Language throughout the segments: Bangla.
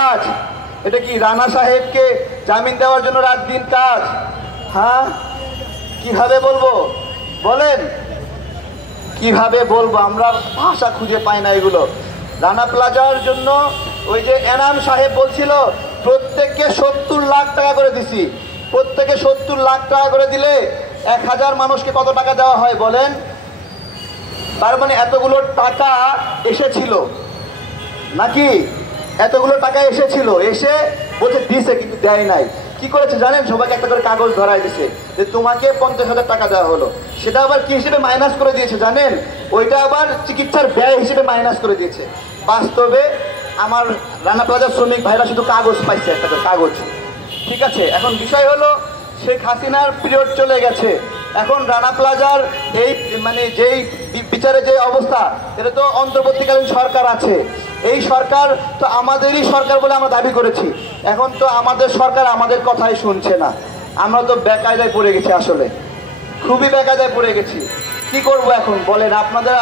কাজ এটা কি রানা সাহেবকে জামিন দেওয়ার জন্য রাত দিন কাজ? হ্যাঁ, কিভাবে বলবো বলেন, কিভাবে বলবো? আমরা ভাষা খুঁজে পাই না এগুলো। রানা প্লাজার জন্য ওই যে এনাম সাহেব বলছিল প্রত্যেককে 70 লাখ টাকা করে দিছি। প্রত্যেকে 70 লাখ টাকা করে দিলে 1000 মানুষকে কত টাকা দেওয়া হয় বলেন? তার মানে এতগুলো টাকা এসেছিল নাকি? এতগুলো টাকা এসেছিল, এসে বলছে দিছে কিন্তু দেয় নাই। কি করেছে জানেন? সবাইকে একটা করে কাগজ ধরাই দিছে যে তোমাকে 50,000 টাকা দেওয়া হলো। সেটা আবার কি হিসেবে মাইনাস করে দিয়েছে জানেন? ওইটা আবার চিকিৎসার ব্যয় হিসেবে মাইনাস করে দিয়েছে। বাস্তবে আমার রানা প্লাজার শ্রমিক ভাইরা শুধু কাগজ পাইছে, একটা করে কাগজ। ঠিক আছে, এখন বিষয় হলো শেখ হাসিনার পিরিয়ড চলে গেছে। এখন রানা প্লাজার এই মানে যেই বিচারে যে অবস্থা, এটা তো অন্তর্বর্তীকালীন সরকার আছে। এই সরকার তো আমাদেরই সরকার বলে আমরা দাবি করেছি। এখন তো আমাদের সরকার আমাদের কথাই শুনছে না। আমরা তো বেকায়দায় পড়ে গেছি, আসলে খুবই বেকায়দায় পড়ে গেছি। কি করব এখন বলেন?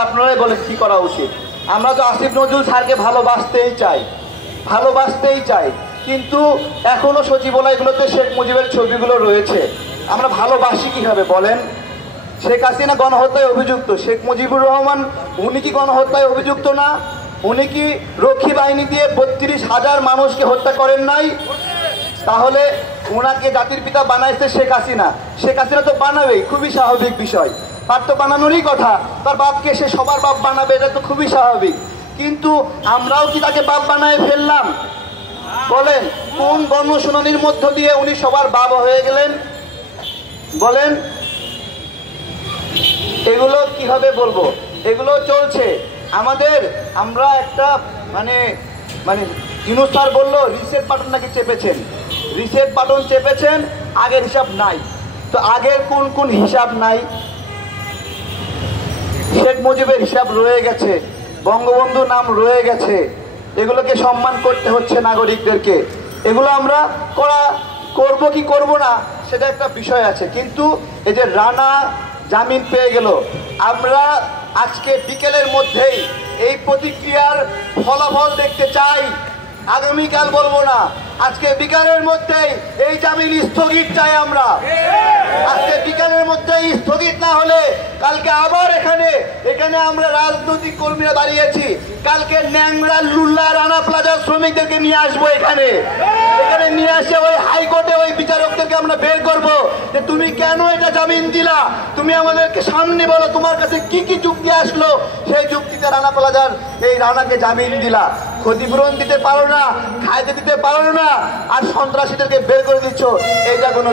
আপনারাই বলেন কি করা উচিত। আমরা তো আসিফ নজরুল স্যারকে ভালোবাসতেই চাই, কিন্তু এখনো সচিবালয়গুলোতে শেখ মুজিবের ছবিগুলো রয়েছে। আমরা ভালোবাসি কিভাবে বলেন? শেখ হাসিনা গণহত্যায় অভিযুক্ত, শেখ মুজিবুর রহমান উনি কি গণহত্যায় অভিযুক্ত না? উনি কি রক্ষী বাহিনী দিয়ে 32,000 মানুষকে হত্যা করেন নাই? তাহলে ওনাকে জাতির পিতা বানাইছে শেখ হাসিনা। শেখ হাসিনা তো বানাবেই, খুবই স্বাভাবিক বিষয়। তার তো বানানোরই কথা, তার বাপকে সে সবার বাপ বানাবে, এটা তো খুবই স্বাভাবিক। কিন্তু আমরাও কি তাকে বাপ বানায় ফেললাম বলেন? কোন গণশুনানির মধ্য দিয়ে উনি সবার বাবা হয়ে গেলেন বলেন? এগুলো কিভাবে বলবো? এগুলো চলছে আমাদের। আমরা একটা মানে ইউনূস স্যার বললো রিসেট বাটন নাকি চেপেছেন, রিসেট বাটন চেপেছেন, আগের হিসাব নাই। তো আগের কোন কোন হিসাব নাই? শেখ মুজিবের হিসাব রয়ে গেছে, বঙ্গবন্ধুর নাম রয়ে গেছে। এগুলোকে সম্মান করতে হচ্ছে নাগরিকদেরকে। এগুলো আমরা করব কি করব না সেটা একটা বিষয় আছে। কিন্তু এই যে রানা জামিন পেয়ে গেল, আমরা আজকে বিকেলের মধ্যেই এই প্রতিক্রিয়ার ফলাফল দেখতে চাই। আগামীকাল বলবো না, আজকে বিকালের মধ্যেই এই জামিন স্থগিত চাই আমরা। আজকে বিকালের মধ্যেই স্থগিত না হলে কালকে আবার এখানে আমরা রাজনৈতিক কর্মীরা দাঁড়িয়েছি। কালকে ন্যাংরা লুল্লা রানা প্লাজার শ্রমিকদেরকে নিয়ে আসবো, এখানে নিয়ে আসে ওই হাইকোর্টে ওই বিচারকদেরকে আমরা বের করব যে তুমি কেন এটা জামিন দিলা। তুমি আমাদেরকে সামনে বলো তোমার কাছে কি কি যুক্তি আসলো, সেই যুক্তিতে রানা প্লাজার এই রানাকে জামিন দিলা। ক্ষতিপূরণ দিতে পারো না, খাইতে দিতে পারো না, আর সন্ত্রাসীদেরকে বের করে দিচ্ছ। এইটা কোনো